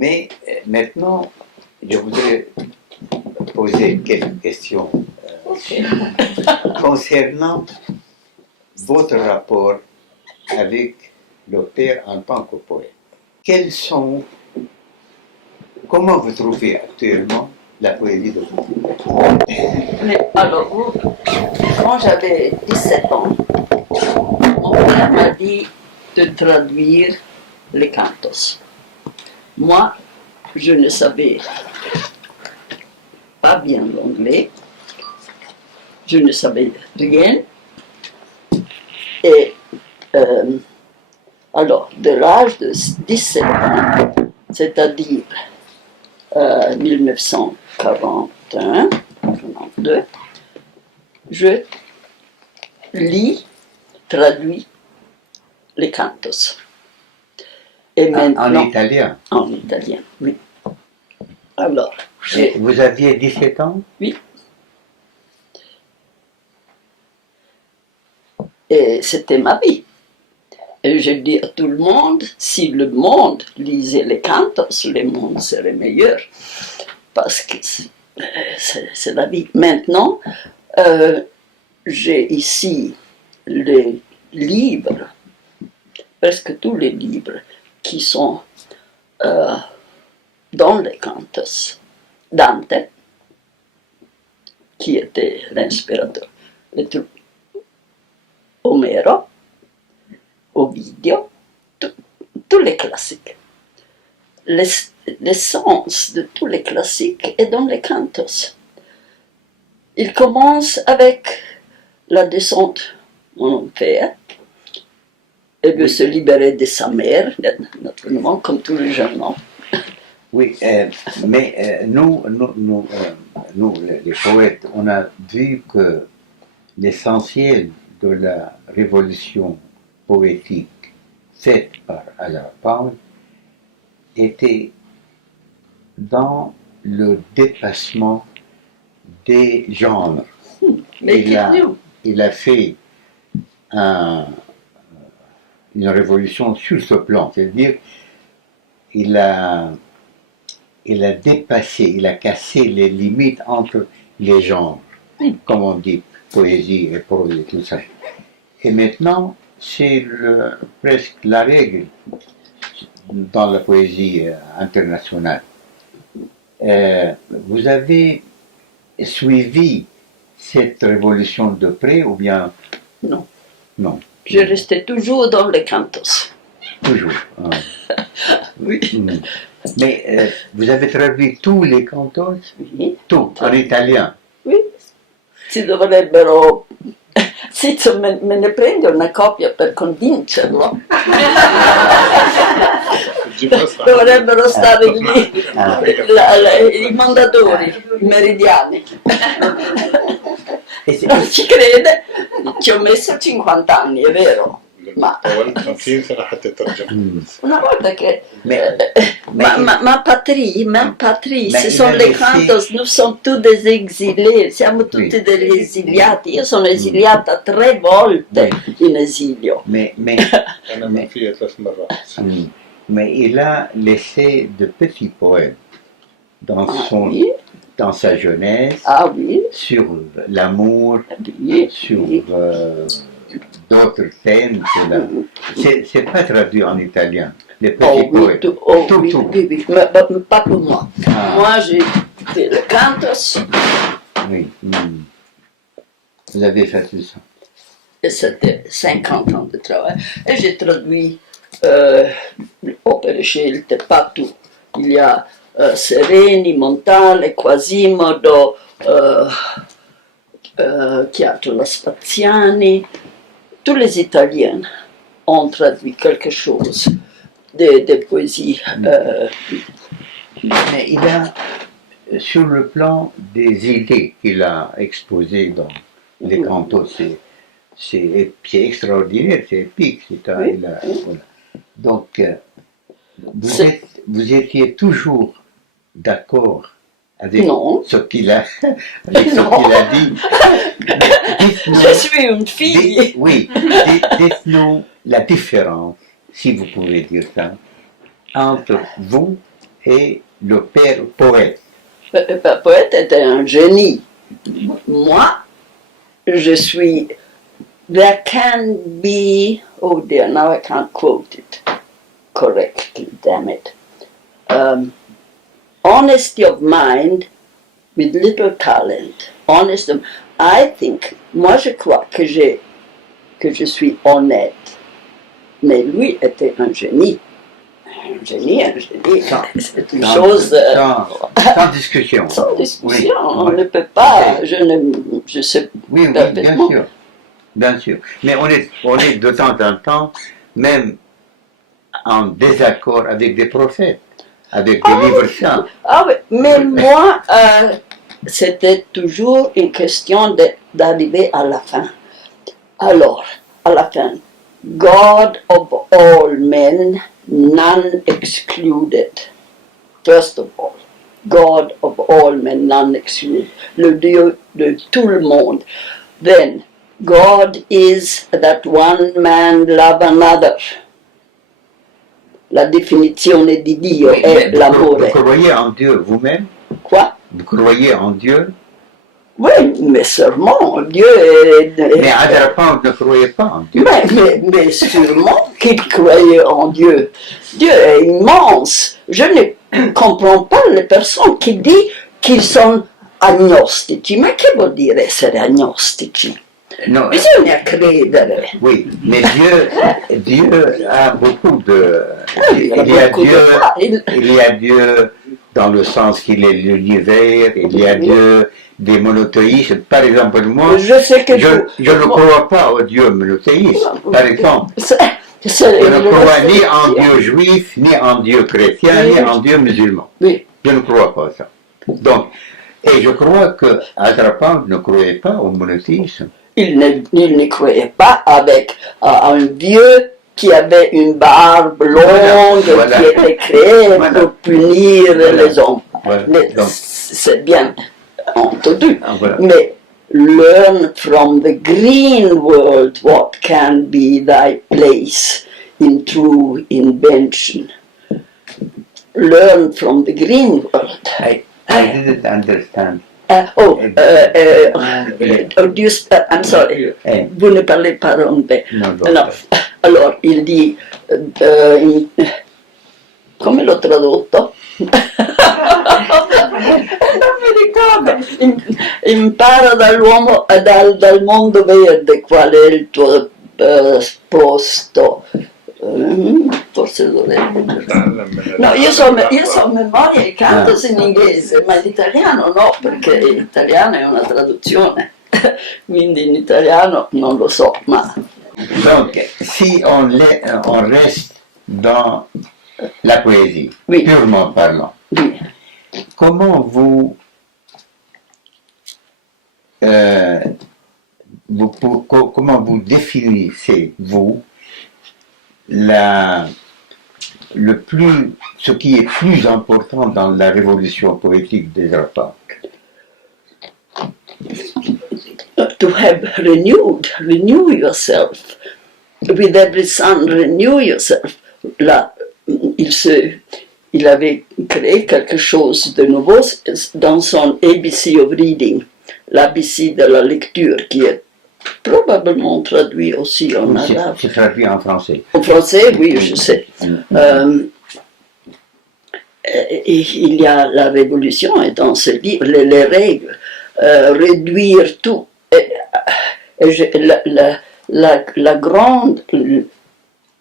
Mais maintenant, je voudrais poser quelques questions concernant votre rapport avec le père en tant que poète. Comment vous trouvez actuellement la poésie de votre père? Mais alors, quand j'avais 17 ans, mon père m'a dit de traduire les cantos. Moi, je ne savais pas bien l'anglais, je ne savais rien. Et alors, de l'âge de 17 ans, c'est-à-dire 1941, 42, je lis, traduis les cantos. Et maintenant, En italien? En italien, oui. Alors, vous aviez 17 ans? Oui. Et c'était ma vie. Et je dis à tout le monde, si le monde lisait les cantos, le monde serait meilleur. Parce que c'est la vie. Maintenant, j'ai ici les livres, presque tous les livres qui sont dans les cantos. Dante, qui était l'inspirateur, Homero, Ovidio, tous les classiques. L'essence de tous les classiques est dans les cantos. Il commence avec la descente en enfer. Il veut se libérer de sa mère, naturellement, comme tous les jeunes hommes. Oui, mais nous, les poètes, on a vu que l'essentiel de la révolution poétique faite par Alain Paul était dans le dépassement des genres. Il a fait une révolution sur ce plan, c'est-à-dire il a dépassé, il a cassé les limites entre les genres, comme on dit, poésie et prose et tout ça. Et maintenant, c'est presque la règle dans la poésie internationale. Vous avez suivi cette révolution de près ou bien... Non. Non. Je restais toujours dans les cantos. Toujours. Oui. Mais vous avez traduit tous les cantos? Oui. Tout, en italien? Oui. Si dovrebbero... Sì, me ne prendo una copia per convincerlo. Dovrebbero stare lì i mondatori, i meridiani. Non ci crede? Ci ho messo 50 anni, è vero. Ma una volta che ma patrie, ce sono le cantos, noi siamo tutti des exilés, siamo tutti degli esiliati. Io sono esiliata 3 volte in esilio. Mais il a laissé de petits poèmes dans sa jeunesse, sur l'amour, sur d'autres thèmes. C'est pas traduit en italien, les petits poèmes. Oui, mais pas pour moi. Moi, j'ai fait le cantos. Oui. Vous avez fait tout ça. Et c'était 50 ans de travail. Et j'ai traduit opere scelte, pas tout. Il y a Sereni, Montale, Quasimodo, La Spaziani. Tous les Italiens ont traduit quelque chose de poésie. Mais il a, sur le plan des idées qu'il a exposées dans les cantos, c'est extraordinaire, c'est épique. Voilà. Donc, vous étiez toujours d'accord avec ce qu'il a dit. Je suis une fille. Dites-nous la différence, si vous pouvez dire ça, entre vous et le père poète. Le poète était un génie. Moi, je suis. There can be. Oh dear, now I can't quote it correctly, damn it. Honesty of mind with little talent. I think, moi je crois que je suis honnête. Mais lui était un génie. Un génie. C'est une chose. Sans discussion. Sans discussion, Oui, on oui. ne peut pas. Je sais Oui, oui, parfaitement. bien sûr. Bien sûr. Mais on est de temps en temps, même en désaccord avec des prophètes, avec des livres saints. Ah oui, mais moi, c'était toujours une question d'arriver à la fin. Alors, à la fin, God of all men, none excluded. First of all, God of all men, none excluded. Le Dieu de tout le monde. Then, God is that one man love another. La definizione di Dio è Vous l'amore. croyez en Dieu vous-même? Quoi? Vous croyez en Dieu? Oui, mais sûrement, Dieu est... Mais Adrapam ne croyait pas en Dieu. Mais sûrement qu'il croyait en Dieu. Dieu est immense. Je ne comprends pas les personnes qui disent qu'ils sont agnostici. Ma che vuol dire essere agnostici? Non, Bisogna credere. oui, mais Dieu a beaucoup de... Il Il y a Dieu dans le sens qu'il est l'univers, il y a Dieu des monothéistes. Par exemple, moi, Je sais que je ne crois pas au Dieu monothéiste. Par exemple, je je ne crois ni en Dieu juif, ni en Dieu chrétien, ni en Dieu musulman. Oui. Je ne crois pas à ça. Donc, et je crois que Adrapam ne croyait pas au monothéisme. Il ne croyait pas avec un vieux qui avait une barbe longue, Voilà. qui était créé Voilà. pour punir les hommes. Voilà. Donc, C'est bien entendu. voilà. Mais learn from the green world what can be thy place in true invention. Learn from the green world. I didn't understand. I'm sorry, vous ne parlez pas anglais. Non, No. Allora, il dit, come l'ho tradotto? Non mi ricordo. Impara dall'uomo, dal mondo verde, qual è il tuo posto. Forse dovrei. No, io so memoria e canto in inglese, ma l'italiano no, perché l'italiano è una traduzione, quindi in italiano non lo so, ma... Donc, si on reste dans la poésie, Oui. purement parlant, Oui. comment comment vous définissez, vous, ce qui est plus important dans la révolution poétique des Adrapam? To have renew yourself. With every sun, renew yourself. Là, il avait créé quelque chose de nouveau dans son ABC of Reading, l'ABC de la lecture, qui est probablement traduit aussi en arabe. C'est traduit en français. En français, oui, je sais. Il y a la révolution et dans ce livre, les règles, réduire tout. La grande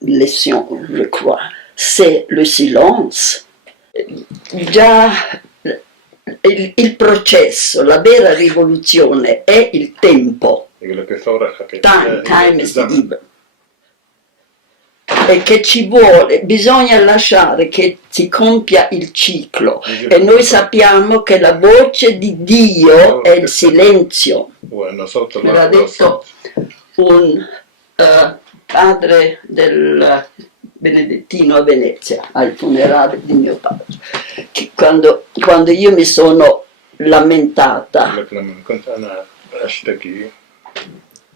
leçon, je crois, c'est le silence. Già il processo, la vera rivoluzione è il tempo. Time is evil. E che ci vuole, bisogna lasciare che si compia il ciclo e noi sappiamo che la voce di Dio è il silenzio. Me l'ha detto un padre del benedettino a Venezia al funerale di mio padre, che quando io mi sono lamentata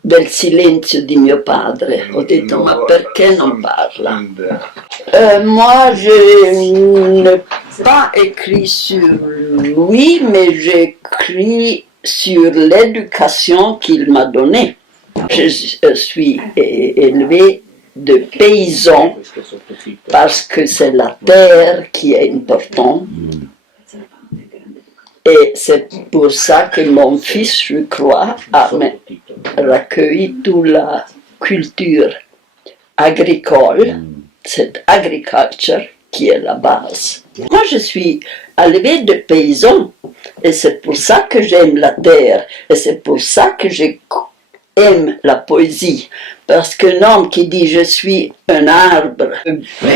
del silenzio di mio padre. Ho detto, ma perché non parla? Moi, je n'ai pas écrit sur lui, mais j'écris sur l'éducation qu'il m'a donnée. Je suis élevée de paysan parce que c'est la terre qui est importante. Et c'est pour ça que mon fils, je crois, a recueilli toute la culture agricole, cette agriculture qui est la base. Moi, je suis élevée de paysan et c'est pour ça que j'aime la terre et c'est pour ça que j'aime la poésie. Parce qu'un homme qui dit je suis un arbre,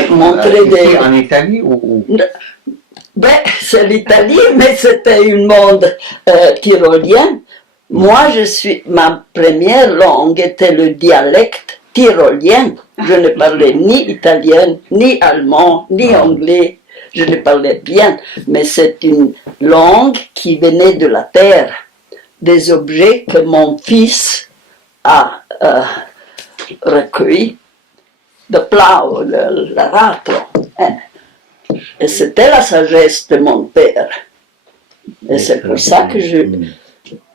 montrer des... En Italie ou... Ben, c'est l'Italie, mais c'était un monde tyrolien. Moi, ma première langue était le dialecte tyrolien. Je ne parlais ni italien, ni allemand, ni anglais. Je ne parlais bien, mais c'est une langue qui venait de la terre, des objets que mon fils a recueillis, le plow, le râteau. Et c'était la sagesse de mon père. Et c'est pour ça que je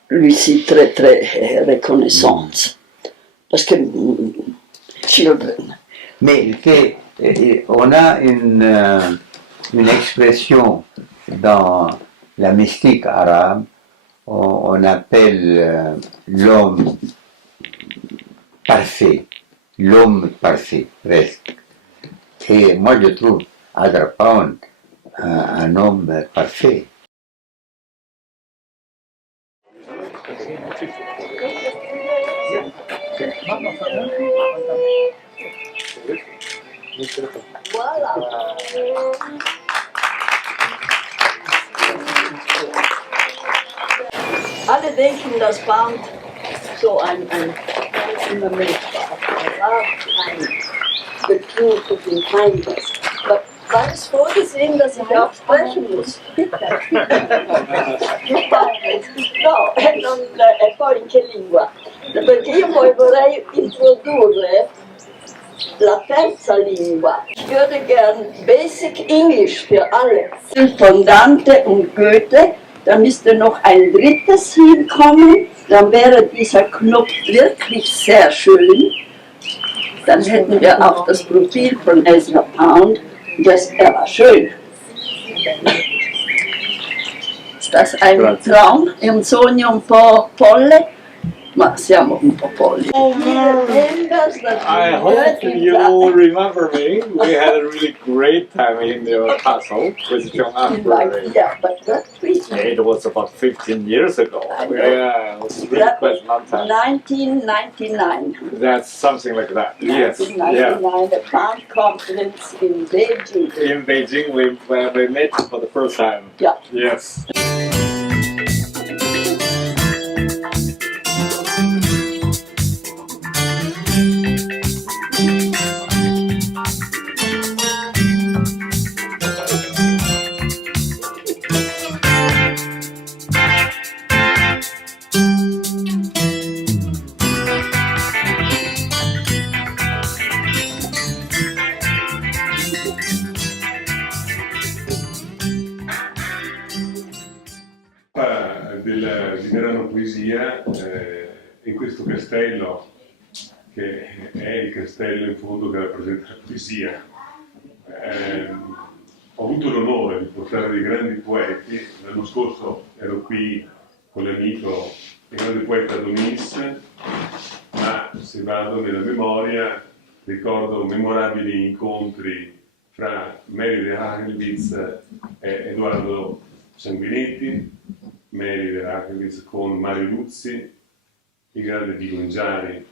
lui suis très très reconnaissante. Parce que children. Mais on a une expression dans la mystique arabe, on appelle l'homme parfait, presque. Et moi je trouve Adra Pound un homme parfait. Voilà. Alle denken, das Band so ein immer milchbar. Ein Gefühl für den Kindness. War es vorgesehen, dass ich auch sprechen muss? No, e poi in che lingua? Perché io poi vorrei introdurre la terza lingua. Ich würde gern Basic English für alle. Von Dante und Goethe, da müsste noch ein drittes hinkommen, dann wäre dieser Knopf wirklich sehr schön. Dann hätten wir auch das Profil von Ezra Pound. Das war schön. Ist das ein Traum? È un sogno un po' folle? Ma siamo un po' folli. I hope you remember me. We had a really great time in your castle with John Ashbury. Yeah, but that It was about 15 years ago. Yeah, it was really quite a long time. 1999. That's something like that. Yes. 1999, the Pound Conference in Beijing. In Beijing, we met for the first time. Yeah. Yes. Di Verano Poesia in questo castello che è il castello in fondo che rappresenta la poesia. Ho avuto l'onore di portare dei grandi poeti. L'anno scorso ero qui con l'amico il grande poeta Donis, ma se vado nella memoria ricordo memorabili incontri fra Mary de Hagelwitz e Edoardo Sanguinetti, Mary de Hagelwitz con Mario Luzzi, il grande Diego Ngiari